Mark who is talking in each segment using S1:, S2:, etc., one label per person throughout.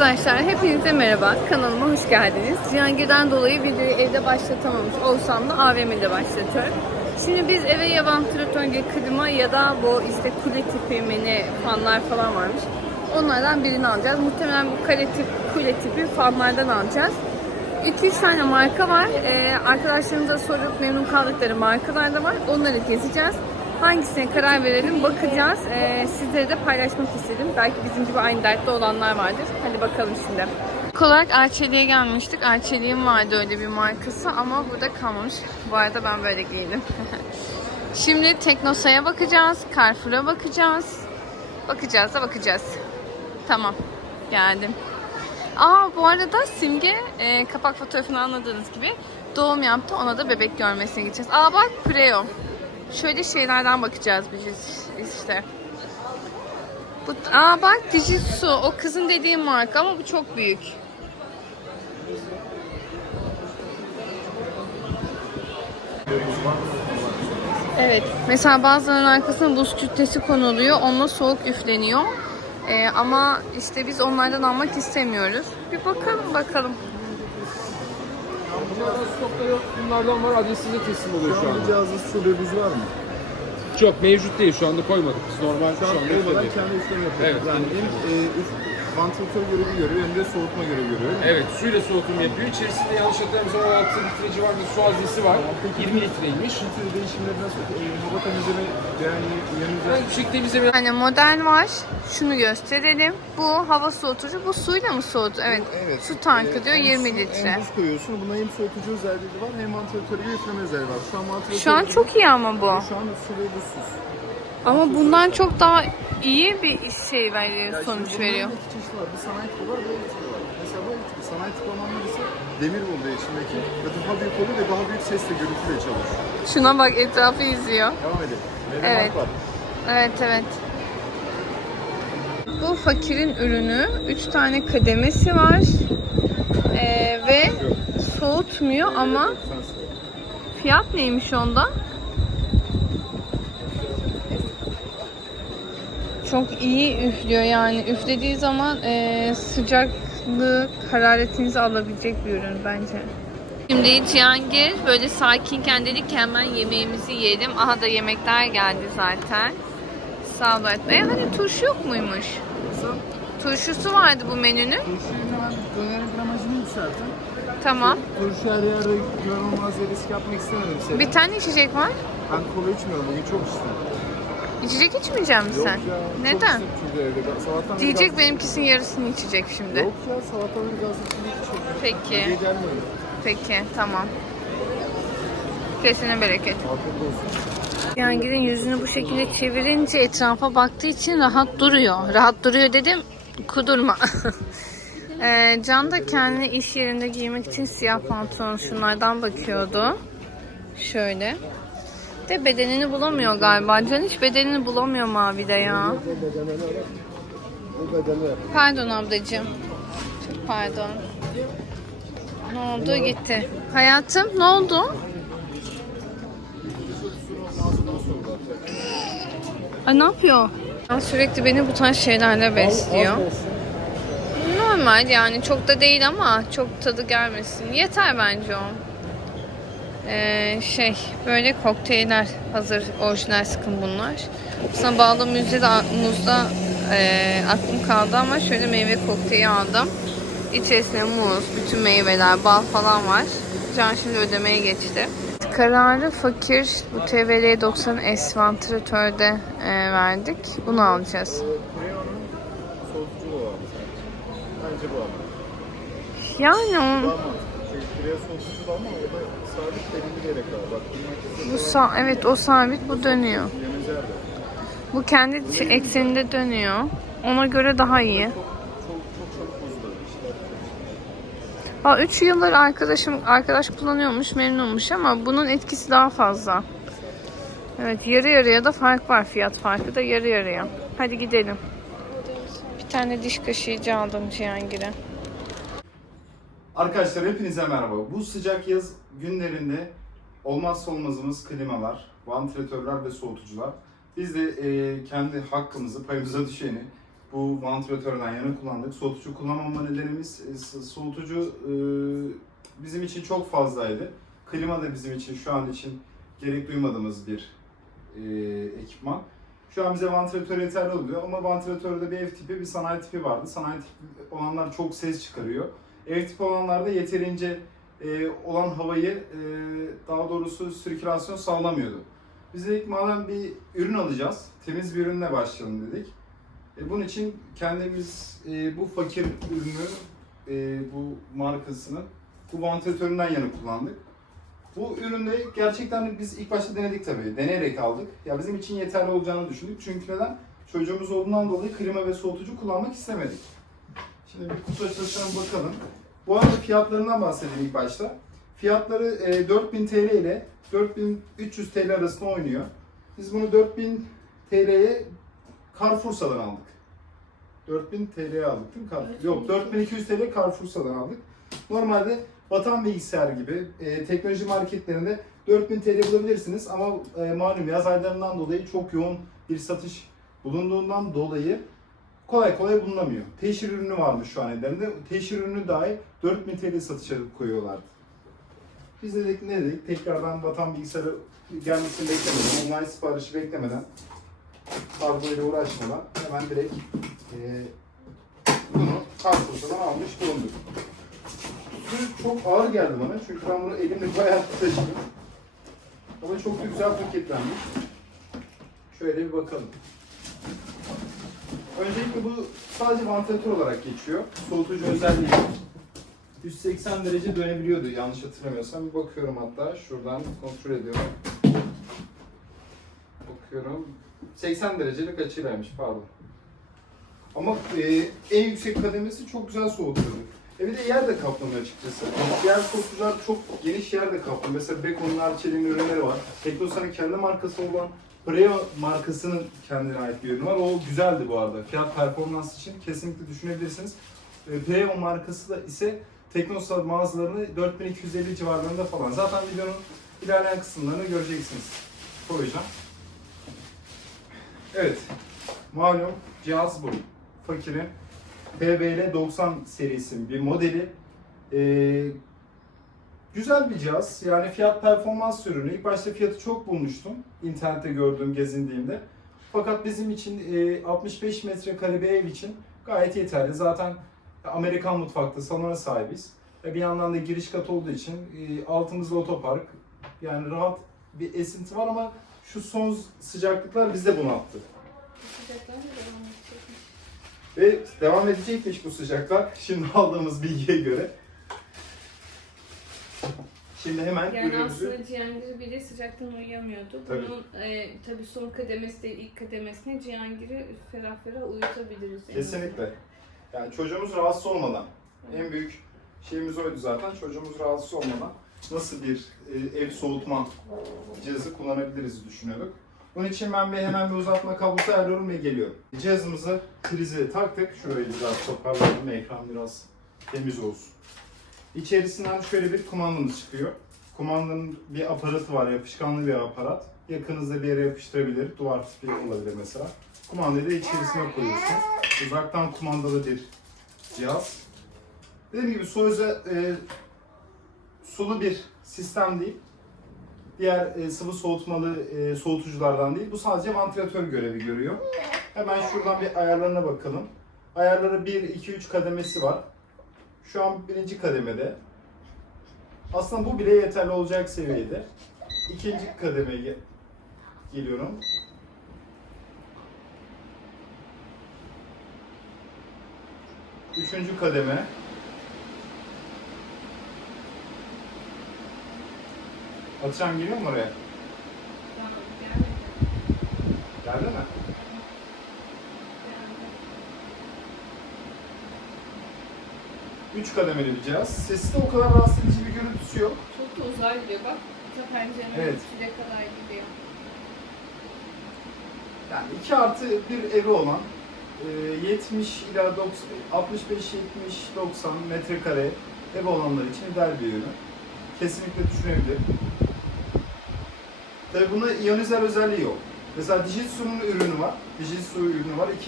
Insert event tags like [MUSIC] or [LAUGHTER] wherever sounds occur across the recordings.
S1: Arkadaşlar hepinize merhaba. Kanalıma hoş geldiniz. Cihangir'den dolayı videoyu evde başlatamamış olsam da AVM'de başlatıyorum. Şimdi biz eve ya vantilatör önce klima ya da bu işte kule tipi mini fanlar falan varmış. Onlardan birini alacağız. Muhtemelen bu kale tip, kule tipi fanlardan alacağız. 2-3 tane marka var. Ee, arkadaşlarımıza sorup memnun kaldıkları markalar da var. Onları gezeceğiz. Hangisine karar verelim bakacağız. Ee, sizlere de paylaşmak istedim. Belki bizim gibi aynı dertte olanlar vardır. Hadi bakalım şimdi. İlk olarak Arçelik'e gelmiştik. Arçelik'in vardı öyle bir markası ama burada kalmamış. Bu arada ben böyle giydim. [LAUGHS] şimdi Teknosa'ya bakacağız. Carrefour'a bakacağız. Bakacağız da bakacağız. Tamam. Geldim. Aa bu arada Simge e, kapak fotoğrafını anladığınız gibi doğum yaptı. Ona da bebek görmesine gideceğiz. Aa bak Preo. Şöyle şeylerden bakacağız biz işte. Bu, aa bak Dijitsu. O kızın dediği marka ama bu çok büyük. Evet. Mesela bazılarının arkasına buz kütlesi konuluyor. Onunla soğuk üfleniyor. Ee, ama işte biz onlardan almak istemiyoruz. Bir bakalım bakalım.
S2: Bunlardan stokta yok. Bunlardan var. Adresi size teslim oluyor şu
S3: Şu anda su döbüz var mı?
S2: Çok mevcut değil şu anda koymadık. Biz normal
S3: Şu an
S2: anda
S3: olmadan kendi üflemi yapıyor.
S2: Evet.
S3: Yani hem e, üf, vantilatör görevi görüyor hem de soğutma görevi görüyor.
S2: Evet suyla soğutum yapıyor. İçerisinde yanlış hatırlamıyorsam 16 litreci var ve su haznesi var. 20 litreymiş.
S3: Filtre değişimleri nasıl? E, hava temizleme yani yanınca
S2: Ben küçük temizleme
S1: Yani model var. Şunu gösterelim. Bu hava soğutucu. Bu suyla mı soğutuyor? Evet.
S3: evet.
S1: Su tankı
S3: e,
S1: diyor
S3: hem
S1: 20
S3: su,
S1: litre.
S3: Hem buz koyuyorsun. Buna hem soğutucu özelliği var hem vantilatörü ve üfleme özelliği var. Şu an vantilatör
S1: Şu an çok iyi ama bu.
S3: Şu an su ve buzsuz.
S1: Ama bundan çok daha iyi bir şey veriyor, sonuç veriyor.
S3: iki çeşit var. Bir sanayi tipi var, bir ev tipi var. Mesela bu ev tipi, sanayi tipi olanlar ise demir oluyor içindeki ve daha büyük oluyor ve daha büyük sesle gürültüyle çalışıyor.
S1: Şuna bak etrafı izliyor.
S3: Devam edelim. Mega
S1: Evet.
S3: Mark var.
S1: Evet evet. Bu fakirin ürünü. 3 tane kademesi var. Ee, ve soğutmuyor ama fiyat neymiş onda? Çok iyi üflüyor yani. Üflediği zaman ee, sıcaklığı, hararetinizi alabilecek bir ürün bence. Şimdi Cihangir böyle sakinken dedik ki hemen yemeğimizi yiyelim. Aha da yemekler geldi zaten. Sağ ol Berk Bey. Hani turşu yok muymuş?
S3: Nasıl?
S1: Turşusu vardı bu menünün.
S3: Turşuyu hemen dönerin gramajını yükseltin.
S1: Tamam.
S3: Turşu her yerde görünmez diye risk yapmak istemedim seni.
S1: Bir tane içecek var.
S3: Ben kola içmiyorum bugün çok içtim.
S1: İçecek içmeyecek misin sen?
S3: Yok ya. Çok
S1: Neden?
S3: içtim çünkü evde. Ben Sabahtan beri
S1: Diyecek
S3: gaz-
S1: benimkisinin yarısını içecek şimdi.
S3: Yok ya sabahtan beri gaz içiyorum.
S1: Peki.
S3: Gelmiyor.
S1: Peki tamam. Kesine bereket.
S3: Afiyet olsun.
S1: Cihangir'in yüzünü bu şekilde çevirince etrafa baktığı için rahat duruyor. Rahat duruyor dedim kudurma. [LAUGHS] Ee, Can da kendi iş yerinde giymek için siyah pantolon şunlardan bakıyordu. Şöyle. De bedenini bulamıyor galiba. Can hiç bedenini bulamıyor mavide ya. Pardon ablacığım. Çok pardon. Ne oldu gitti. Hayatım ne oldu? Ay ne yapıyor? Ya Sürekli beni bu tarz şeylerle besliyor. Normal yani çok da değil ama çok tadı gelmesin. Yeter bence o. Ee, şey böyle kokteyller hazır orijinal sıkım bunlar. Sana bağlı müzde de muzda e, aklım kaldı ama şöyle meyve kokteyli aldım. İçerisinde muz, bütün meyveler, bal falan var. Can şimdi ödemeye geçti. Kararı fakir bu TVL 90 S vantilatörde e, verdik. Bunu alacağız. Yani o,
S3: Creo soğutucu da ama orada sabit belirli bir yere kadar. Bak
S1: bu sa- evet o sabit bu dönüyor. Bu kendi ekseninde dönüyor. Ona göre daha iyi. Aa, 3 yıldır arkadaşım arkadaş kullanıyormuş, memnunmuş ama bunun etkisi daha fazla. Evet, yarı yarıya da fark var. Fiyat farkı da yarı yarıya. Hadi gidelim. Bir tane diş kaşıyıcı aldım Cihangir'e.
S4: Arkadaşlar hepinize merhaba. Bu sıcak yaz günlerinde olmazsa olmazımız klimalar, vantilatörler ve soğutucular. Biz de e, kendi hakkımızı, payımıza düşeni bu vantilatörden yana kullandık. Soğutucu kullanmama nedenimiz e, soğutucu e, bizim için çok fazlaydı. Klima da bizim için şu an için gerek duymadığımız bir e, ekipman. Şu an bize vantilatör yeterli oluyor ama vantilatörde bir ev tipi bir sanayi tipi vardı. Sanayi tipi olanlar çok ses çıkarıyor. Ev tipi olanlarda yeterince e, olan havayı e, daha doğrusu sirkülasyon sağlamıyordu. Biz dedik madem bir ürün alacağız, temiz bir ürünle başlayalım dedik. E, bunun için kendimiz e, bu fakir ürünü, e, bu markasını bu vantilatöründen yana kullandık. Bu üründe gerçekten biz ilk başta denedik tabii. Deneyerek aldık. Ya bizim için yeterli olacağını düşündük. Çünkü neden? Çocuğumuz olduğundan dolayı klima ve soğutucu kullanmak istemedik. Şimdi bir kutu açılışına bakalım. Bu arada fiyatlarından bahsedeyim ilk başta. Fiyatları e, 4000 TL ile 4300 TL arasında oynuyor. Biz bunu 4000 TL'ye Carrefour'dan aldık. 4000 TL'ye aldık değil mi? Carrefour? Yok 4200 TL Carrefour'dan aldık. Normalde Vatan Bilgisayar gibi e, teknoloji marketlerinde 4000 TL bulabilirsiniz ama e, malum yaz aylarından dolayı çok yoğun bir satış bulunduğundan dolayı kolay kolay bulunamıyor. Teşhir ürünü varmış şu an ellerinde. Teşhir ürünü dahi 4000 TL satışa koyuyorlardı. Biz de dedik ne dedik? Tekrardan Vatan Bilgisayarı gelmesini beklemeden, online siparişi beklemeden, kargo ile uğraşmadan hemen direkt e, bunu Carrefour'dan almış bulunduk. Bu çok ağır geldi bana çünkü ben bunu elimle bayağı taşıdım. Ama çok da güzel paketlenmiş. Şöyle bir bakalım. Öncelikle bu sadece vantilatör olarak geçiyor. Soğutucu özelliği. yok. 180 derece dönebiliyordu yanlış hatırlamıyorsam. Bir bakıyorum hatta şuradan kontrol ediyorum. Bakıyorum. 80 derecelik açıylaymış pardon. Ama e, en yüksek kademesi çok güzel soğutuyordu. E bir de yer de kaplamıyor açıkçası. Diğer soğutucular çok geniş yer de kaplıyor. Mesela Beko'nun Arçelik'in ürünleri var. Teknosa'nın kendi markası olan Preo markasının kendine ait bir ürünü var. O güzeldi bu arada. Fiyat performans için kesinlikle düşünebilirsiniz. E, Preo markası da ise Teknosa mağazalarını 4250 civarlarında falan. Zaten videonun ilerleyen kısımlarını göreceksiniz. Koyacağım. Evet. Malum cihaz bu. Fakirin PBL 90 serisi bir modeli. Ee, güzel bir cihaz. Yani fiyat performans ürünü. İlk başta fiyatı çok bulmuştum. İnternette gördüğüm, gezindiğimde. Fakat bizim için e, 65 metrekare bir ev için gayet yeterli. Zaten Amerikan mutfakta salona sahibiz. E, Bir yandan da giriş kat olduğu için e, altımızda otopark. Yani rahat bir esinti var ama şu son sıcaklıklar bizde bunalttı.
S1: Sıcaklar devam edecekmiş.
S4: Ve devam edecekmiş bu sıcaklar. Şimdi aldığımız bilgiye göre. Şimdi hemen
S1: Yani
S4: ürünümüzü...
S1: aslında Cihangir bile sıcaktan uyuyamıyordu.
S4: Tabii.
S1: Bunun e, tabii son kademesi değil, ilk kademesine Cihangir'i ferah ferah uyutabiliriz. en
S4: Kesinlikle. Yani çocuğumuz rahatsız olmadan. En büyük şeyimiz oydu zaten. Çocuğumuz rahatsız olmadan nasıl bir e, ev soğutma cihazı kullanabiliriz düşünüyorduk. Bunun için ben bir hemen bir uzatma kablosu ayarlıyorum ve geliyorum. Cihazımızı prize taktık. Şurayı biraz toparlayalım. Ekran biraz temiz olsun. İçerisinden şöyle bir kumandamız çıkıyor. Kumandanın bir aparatı var, yapışkanlı bir aparat. Yakınızda bir yere yapıştırabilir, duvar tipi olabilir mesela. Kumandayı da içerisine koyuyorsunuz. Uzaktan kumandalı bir cihaz. Dediğim gibi Soyuz'a e, sulu bir sistem değil. Diğer e, sıvı soğutmalı e, soğutuculardan değil. Bu sadece vantilatör görevi görüyor. Hemen şuradan bir ayarlarına bakalım. Ayarları 1, 2, 3 kademesi var. Şu an birinci kademede. Aslında bu bile yeterli olacak seviyede. İkinci kademeye ge- geliyorum. Üçüncü kademe. Atacağım geliyor mu oraya? Geldi mi?
S1: Geldi.
S4: Üç kademeli bir cihaz. Sesi de o kadar rahatsız edici bir görüntüsü yok.
S1: Çok da uzağa gidiyor bak. Ta pencerenin
S4: Evet.
S1: üstüne kadar gidiyor.
S4: Yani 2 artı bir evi olan e, 70 ila 90, 65, 70, 90 metrekare ev olanlar için ideal bir ürün. Kesinlikle düşünebilir. Tabi bunda iyonizer özelliği yok. Mesela Dijitsu'nun ürünü var. Dijitsu ürünü var. e,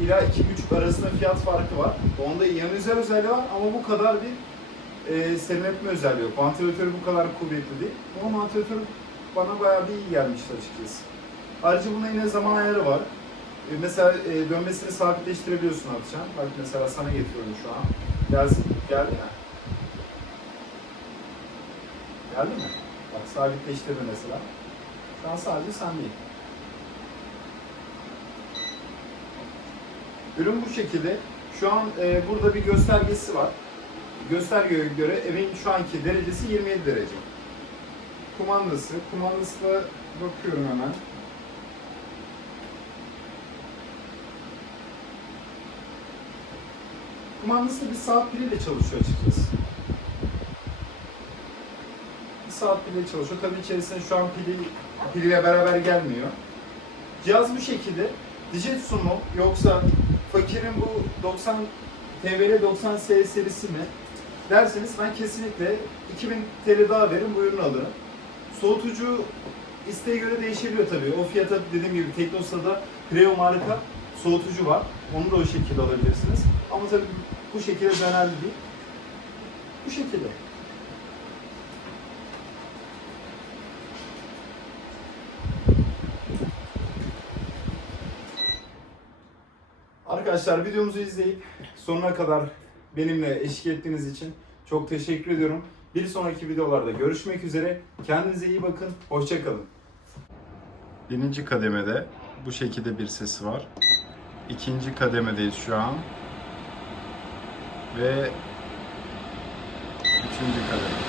S4: ila 2,5 arasında fiyat farkı var. Onda iyonizer özelliği var ama bu kadar bir e, serinletme özelliği yok. Vantilatörü bu kadar kuvvetli değil. Ama vantilatör bana bayağı bir iyi gelmişti açıkçası. Ayrıca bunda yine zaman ayarı var. E, mesela e, dönmesini sabitleştirebiliyorsun Atcan. Bak mesela sana getiriyorum şu an. Gelsin. Geldi mi? Geldi mi? Bak sabitleştirdi mesela. Şu an sadece sen değil. Ürün bu şekilde. Şu an e, burada bir göstergesi var. Göstergeye göre evin şu anki derecesi 27 derece. Kumandası. Kumandası da bakıyorum hemen. Kumandası bir saat piliyle çalışıyor açıkçası. Bir saat piliyle çalışıyor. Tabii içerisinde şu an pili, piliyle beraber gelmiyor. Cihaz bu şekilde. Dijetsu mu yoksa Fakir'in bu 90 TVL 90 S serisi mi derseniz ben kesinlikle 2000 TL daha verin bu ürünü alırım. Soğutucu isteğe göre değişebiliyor tabii. O fiyata dediğim gibi Teknosa'da Creo marka soğutucu var. Onu da o şekilde alabilirsiniz. Ama tabii bu şekilde genelde değil. Bu şekilde. Arkadaşlar videomuzu izleyip sonuna kadar benimle eşlik ettiğiniz için çok teşekkür ediyorum. Bir sonraki videolarda görüşmek üzere. Kendinize iyi bakın. Hoşçakalın. Birinci kademede bu şekilde bir sesi var. İkinci kademedeyiz şu an. Ve üçüncü kademe.